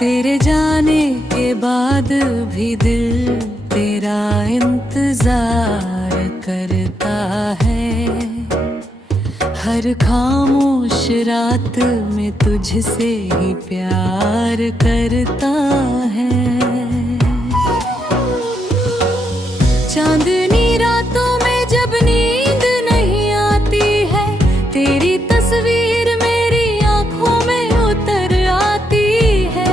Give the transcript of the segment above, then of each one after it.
तेरे जाने के बाद भी दिल तेरा इंतजार करता है। हर खामोश रात में तुझसे ही प्यार करता है। चांदनी रातों में जब नींद नहीं आती है, तेरी तस्वीर मेरी आंखों में उतर आती है।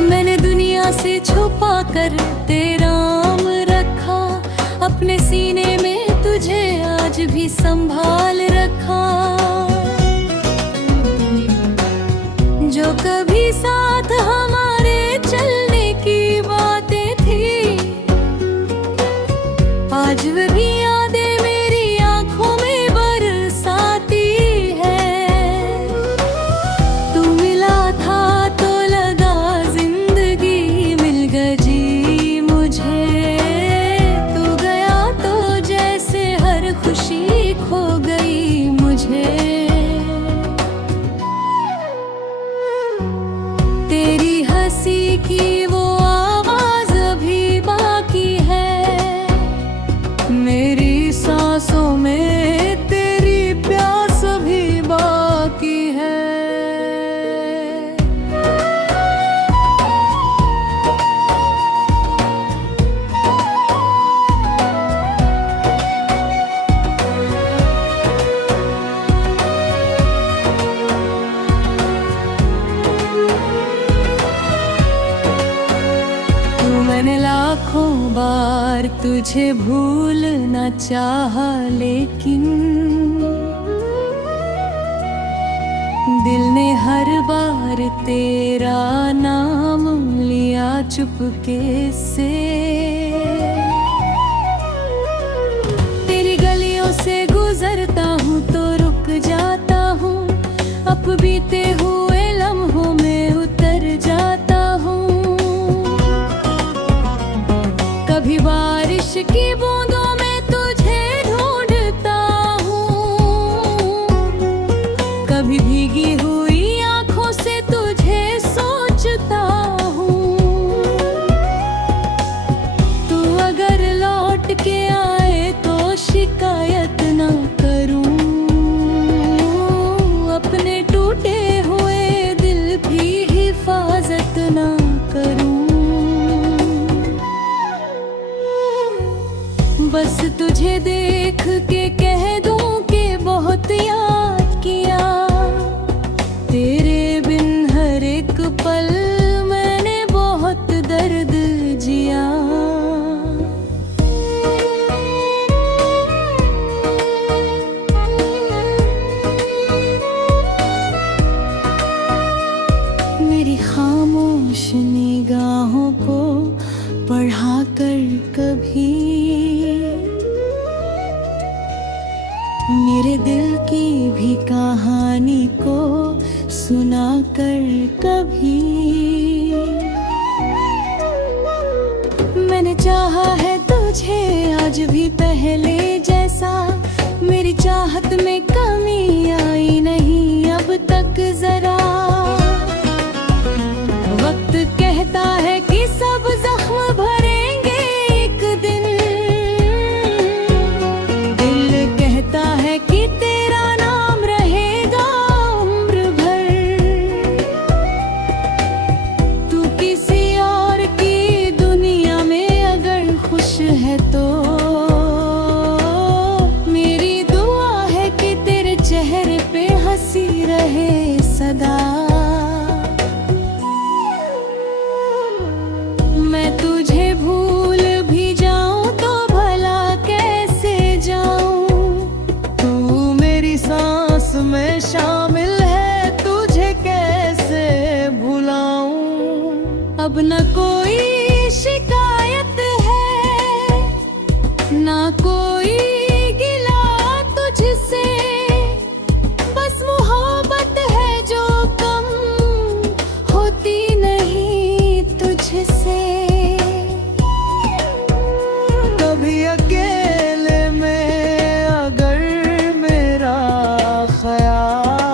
मैंने दुनिया से छुपा कर तेरा नाम रखा, अपने सीने में तुझे आज भी संभाल रखा। जो कभी साथ हमारे चलने की बातें थी, आज वही यादें मेरी आंखों में बरसाती है। तू मिला था तो लगा जिंदगी मिल गई मुझे, तू गया तो जैसे हर खुशी खो गई मुझे। तेरी हंसी की वो आवाज अभी बाकी है, मेरी सांसों में तेरी प्यास अभी बाकी है। मैंने लाखों बार तुझे भूलना चाहा, लेकिन दिल ने हर बार तेरा नाम लिया चुपके से। तेरी गलियों से गुजरता हूँ तो रुक जाता हूँ, अब बीते हुए लम्हों में उतर जाता हूँ। कभी बारिश की बूंदों में तुझे ढूंढता हूँ, कभी भीगी हुई आंखों से तुझे सोचता हूँ। तू अगर लौट के आए तो शिकायत ना करूँ, अपने टूटे हुए दिल की हिफाजत ना करूँ। बस तुझे देख के कह दूं कि बहुत याद किया, तेरे बिन हर एक पल मैंने बहुत दर्द जिया। मेरी खामोश निगाहों को पढ़ा कर कभी, मेरे दिल की भी कहानी को सुना कर कभी। मैंने चाहा है तुझे आज भी पहले जैसा, मेरी चाहत में कमी आई नहीं अब तक जरा। वक्त कहता है कि सब जख्म भरेंगे एक दिन, दिल कहता है कि तेरा नाम रहेगा उम्र भर। तू किसी और की दुनिया में अगर खुश है तो मेरी दुआ है कि तेरे चेहरे पे हंसी रहे सदा। मैं तुझे भूल भी जाऊं तो भला कैसे जाऊं, तू मेरी सांस में शामिल है, तुझे कैसे भुलाऊं। अब न कोई शिकायत है ना कोई गिला तुझसे, बस मोहब्बत है जो कम होती नहीं तुझसे। कभी अकेले में अगर मेरा ख्याल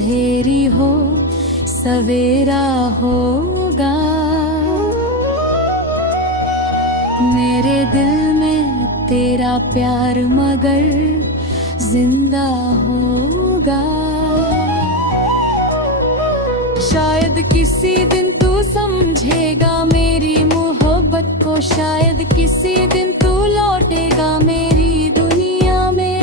अंधेरी हो सवेरा होगा। मेरे दिल में तेरा प्यार मगर जिंदा होगा। शायद किसी दिन तू समझेगा मेरी मोहब्बत को, शायद किसी दिन तू लौटेगा मेरी दुनिया में।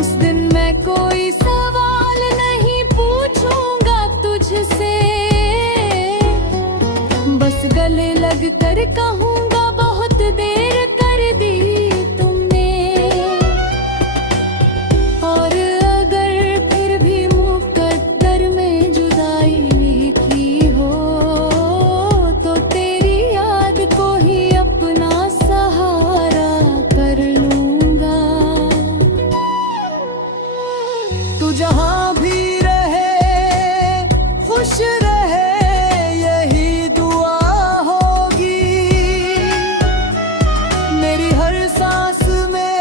उस दिन मैं कोई सवाल नहीं पूछूंगा तुझसे, बस गले लग कर कहूंगा बहुत देर कर दी तुमने। और अगर फिर भी मुकद्दर में जुदाई की हो, तो तेरी याद को ही अपना सहारा कर लूंगा। तू जहां भी रहे खुश रहे यही दुआ होगी। मेरी हर सांस में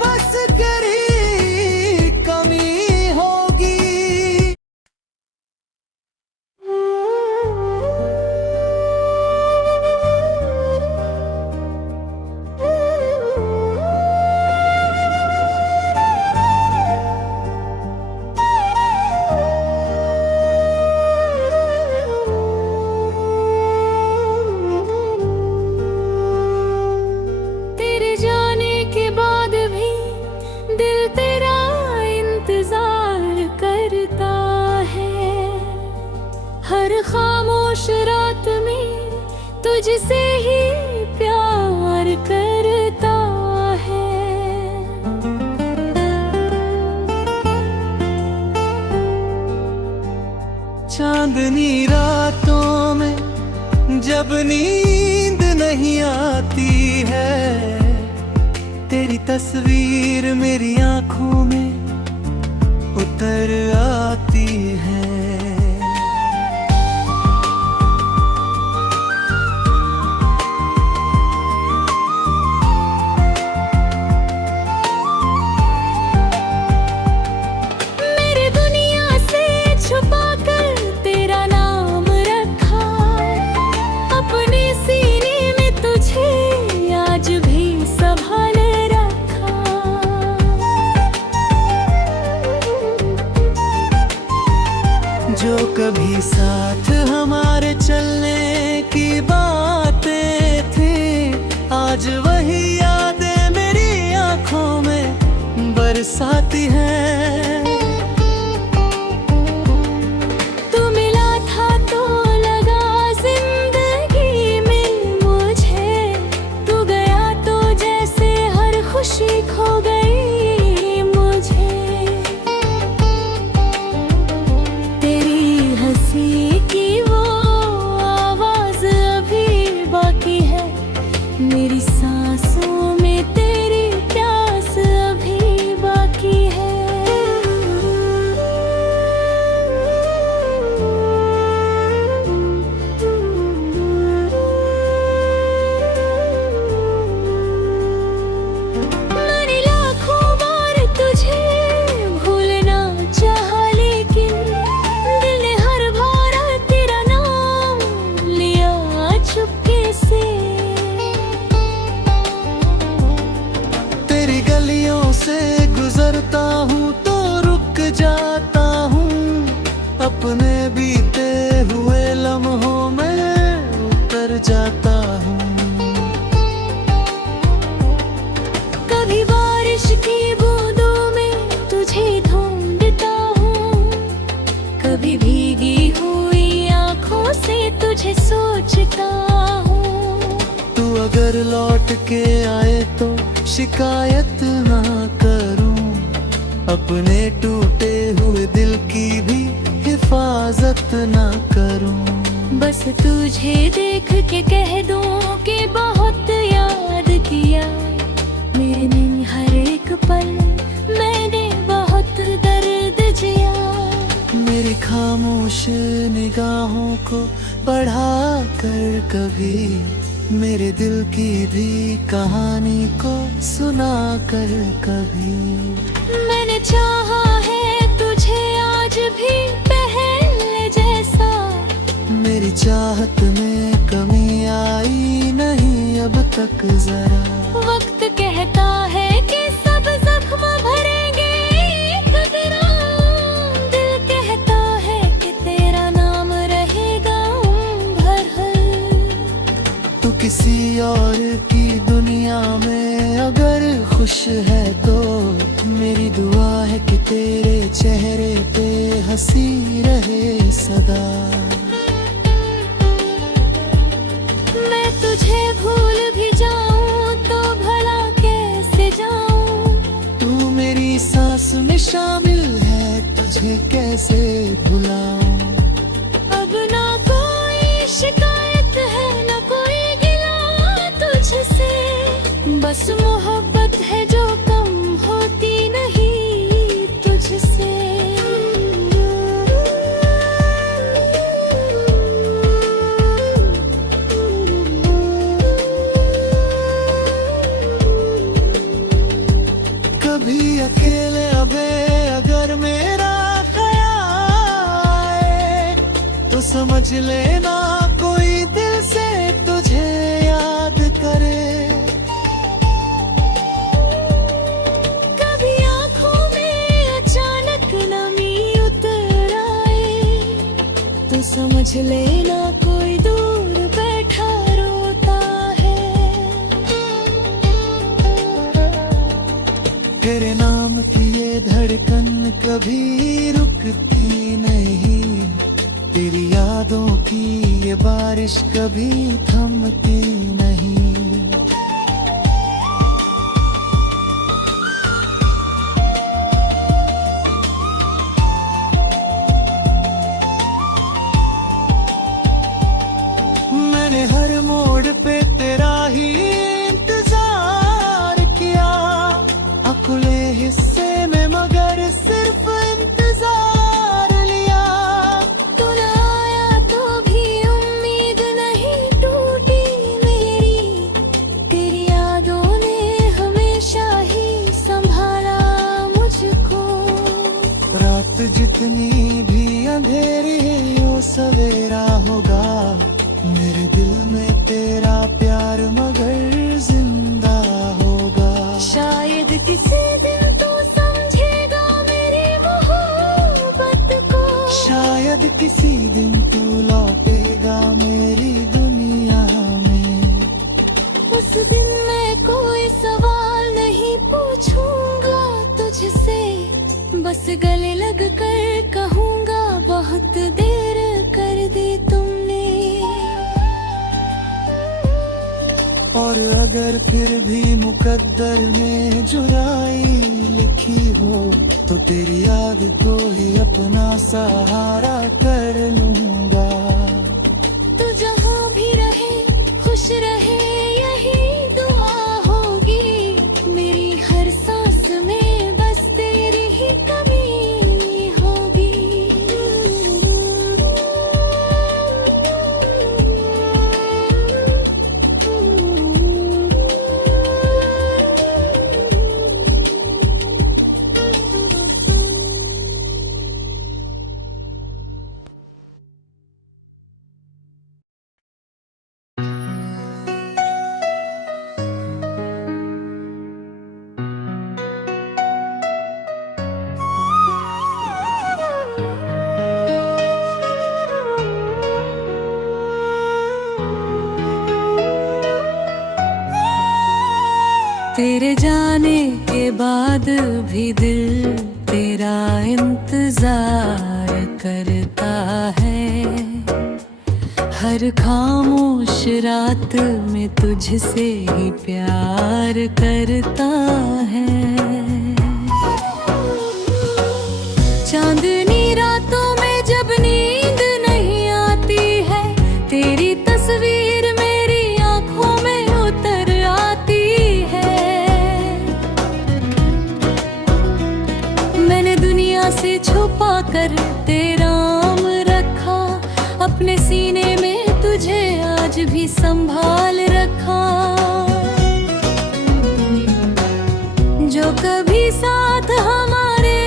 बस तेरी कमी होगी। तेरे जाने के बाद भी दिल तेरा इंतजार करता है। हर खामोश रात में तुझसे ही प्यार करता है। चांदनी रातों में जब नींद नहीं आती है, तेरी तस्वीर मेरी आंखों में उतर आती है। मेरे दुनिया से छुपा कर तेरा नाम रखा, अपने सीने में तुझे आज भी संभाल रखा। जो कभी साथ हमारे चलने की बातें थी, आज वही यादें मेरी आंखों में बरसाती हैं। तू मिला था तो लगा जिंदगी में मुझे, तू गया तो जैसे हर खुशी खो गई मुझे। तेरी हंसी की वो आवाज अभी बाकी है, मेरी सांसों में तेरी प्यास अभी बाकी है। मैंने लाखों बार तुझे भूलना चाहा, लेकिन दिल ने हर बार तेरा नाम लिया चुपके से। तेरी गलियों से गुजरता हूँ तो रुक जाता हूँ, अपने बीते हुए लम्हों में उतर जाता हूँ। कभी बारिश की बूंदों में तुझे ढूंढता हूँ, कभी भीगी हुई आंखों से तुझे सोचता हूँ। तू अगर लौट के आए तो शिकायत ना करूं, अपने टूटे हुए दिल की भी हिफाजत ना करूं। बस तुझे देख के कह दूं कि बहुत याद किया, मेरे हर एक पल मैंने बहुत दर्द जिया। मेरी खामोश निगाहों को बढ़ा कर कभी मेरे दिल की भी कहानी को सुना कर कभी। मैंने चाहा है तुझे आज भी पहले जैसा। मेरी चाहत में कमी आई नहीं अब तक जरा। वक्त कहता है कि सब जख्म भरेंगे एक दिन। दिल कहता है कि तेरा नाम रहेगा उम्र भर। तू किसी और की दुनिया में अगर खुश है तो मेरी दुआ है कि तेरे चेहरे पे हंसी रहे सदा। मैं तुझे भूल भी जाऊं तो भला कैसे जाऊं। तू मेरी सांस में शामिल है तुझे कैसे भुलाऊं। अब ना कोई शिकायत है ना कोई गिला तुझसे। बस मोहब्बत है जो कम होती नहीं तुझसे। कभी अकेले अबे अगर मेरा ख्याल आए तो समझ लेना कोई दिल से तुझे याद करे। कभी आँखों में अचानक नमी उतर आए तो समझ लेना कोई दूर बैठा रोता है। तेरे नाम की ये धड़कन कभी रुकती नहीं। तेरी यादों की ये बारिश कभी थमती नहीं। मैंने हर मोड़ पे तेरा ही इंतजार किया। अकुले हिस्से में मगर सिर्फ इंतजार लिया। तू न आया तो भी उम्मीद नहीं टूटी मेरी। तेरी यादों ने हमेशा ही संभाला मुझको। रात जितनी भी अंधेरी वो सवेरा होगा। मेरे दिल में तेरा प्यार मगर जिंदा होगा। शायद किसी दिन तू समझेगा मेरी मोहब्बत को। शायद किसी दिन तू लौटेगा मेरी दुनिया में। उस दिन मैं कोई सवाल नहीं पूछूंगा तुझसे। बस गले लग कर कहूंगा बहुत देर कर दी तुमने। और अगर फिर भी मुकद्दर में जुदाई लिखी हो तो तेरी याद को ही अपना सहारा कर लूंगा। तू जहाँ भी रहे खुश रहे यही दुआ होगी। मेरी हर सांस में बस तेरी ही कमी होगी। तेरे जाने के बाद भी दिल तेरा इंतजार करता है। हर खामोश रात में तुझसे ही प्यार करता है। चांदनी रातों में जब नींद नहीं आती है तेरी तस्वीर मेरी आंखों में उतर आती है। मैंने दुनिया से छुपा कर तेरा नाम रखा। अपने सीने में तुझे आज भी संभाल रखा। जो कभी साथ हमारे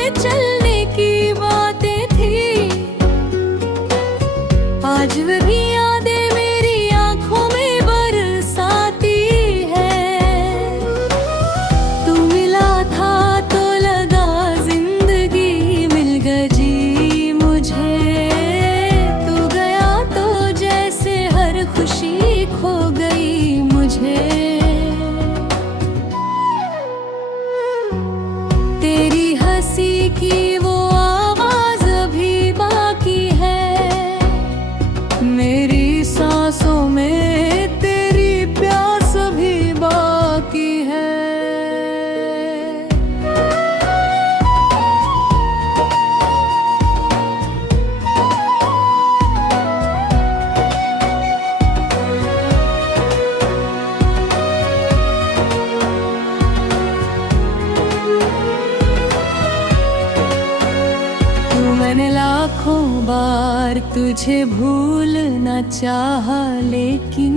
लाखों बार तुझे भूलना चाहा, लेकिन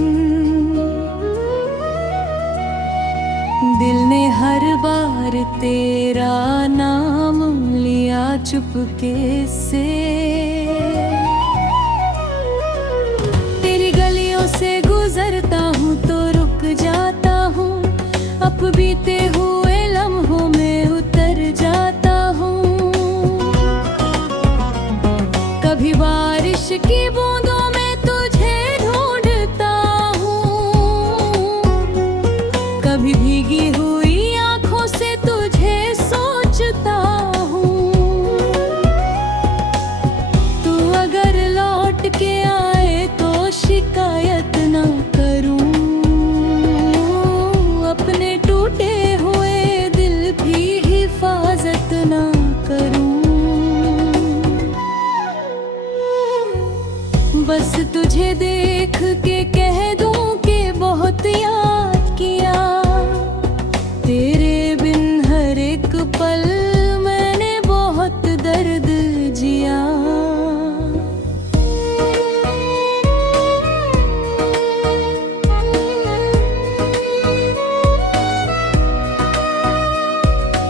दिल ने हर बार तेरा नाम लिया चुपके से। तेरी गलियों से गुजरता हूँ तो रुक जाता हूँ, अब बीते हुए लम्हों में उतर जाता हूँ। कभी बारिश की बूंदों में तुझे ढूंढता हूँ, कभी भीगी हुई आंखों से तुझे सोचता हूँ। तू अगर लौट के आए तो शिकायत ना करूँ, अपने टूटे हुए दिल की हिफाजत ना करूँ। बस तुझे देख के कह दूं कि बहुत याद किया, तेरे बिन हर एक पल मैंने बहुत दर्द जिया।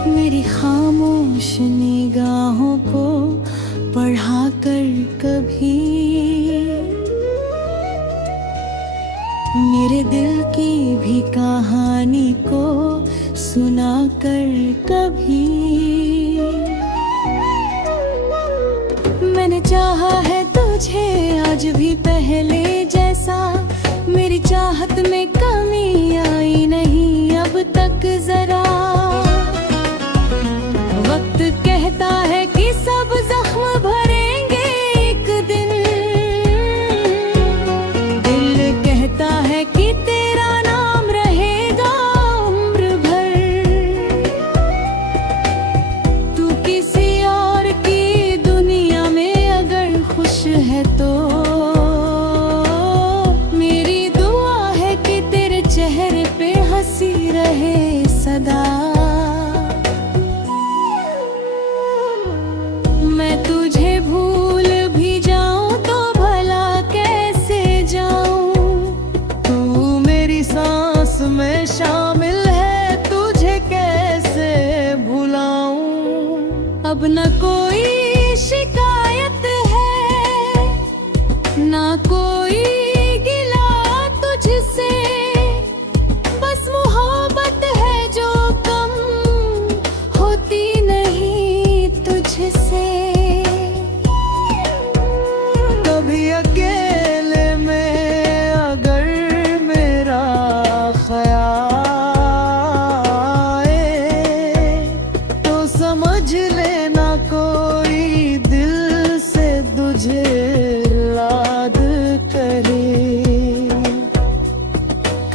मेरी खामोश निगाहों को पढ़ा कर कभी मेरे दिल की भी कहानी को सुना कर कभी। मैंने चाहा है तुझे आज भी पहले जैसा, मेरी चाहत में कमी आई नहीं अब तक जरा। वक्त कहता है कि सब जख्म भरेंगे एक दिन, दिल कहता है कि तेरा नाम रहेगा उम्र भर। तू किसी और की दुनिया में अगर खुश है तो मेरी दुआ है कि तेरे चेहरे पे हंसी रहे सदा। मैं तुझे भूल भी जाऊं तो भला कैसे जाऊं, तू मेरी सांस में शामिल है तुझे कैसे भुलाऊं। अब न कोई शिकायत है ना कोई गिला तुझसे, बस मोहब्बत है जो कम होती नहीं तुझसे। कभी अकेले में अगर मेरा ख्याल आए तो समझ लेना कोई दिल से तुझे लाद करे।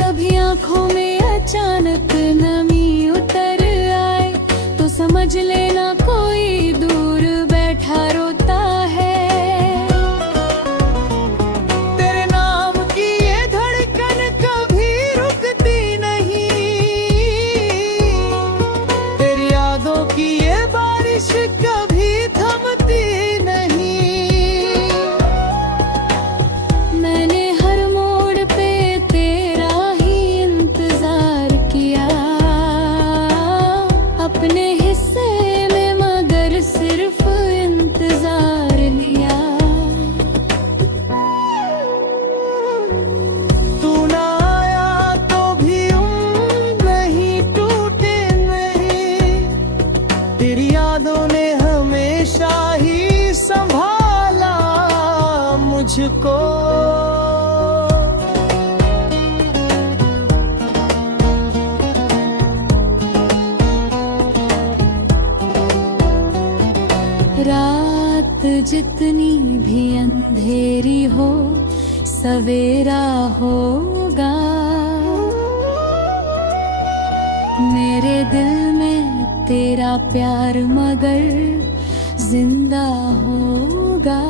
कभी आंखों में अचानक नमी उतर आए तो समझ लेना कोई दूर बैठा रोता है। तेरे नाम की ये धड़कन कभी रुकती नहीं, तेरी यादों की ये बारिश कभी थमती नहीं। मैंने हर मोड़ पे तेरा ही इंतजार किया, अपने हिस्से में मगर सिर्फ इंतजार लिया। तू ना आया तो भी उम्र नहीं टूटे नहीं, तेरी यादों ने हमेशा ही संभाला मुझको। रात जितनी भी अंधेरी हो सवेरा होगा, मेरे दिल में तेरा प्यार मगर जिंदा होगा।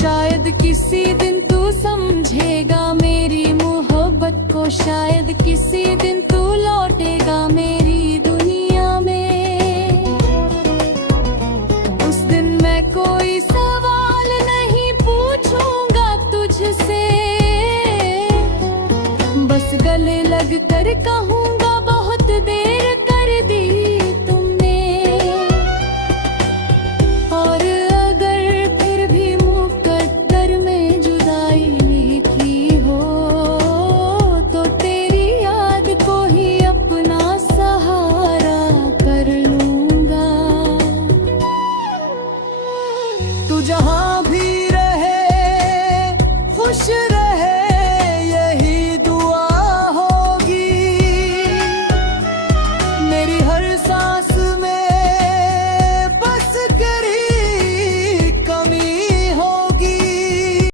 शायद किसी दिन तू समझेगा मेरी मोहब्बत को, शायद किसी दिन तू लौटेगा मेरी दुनिया में। फिर कहूँगा बहुत देर कर दी तुमने। और अगर फिर भी मुकद्दर में जुदाई लिखी हो तो तेरी याद को ही अपना सहारा कर लूँगा। तू जहाँ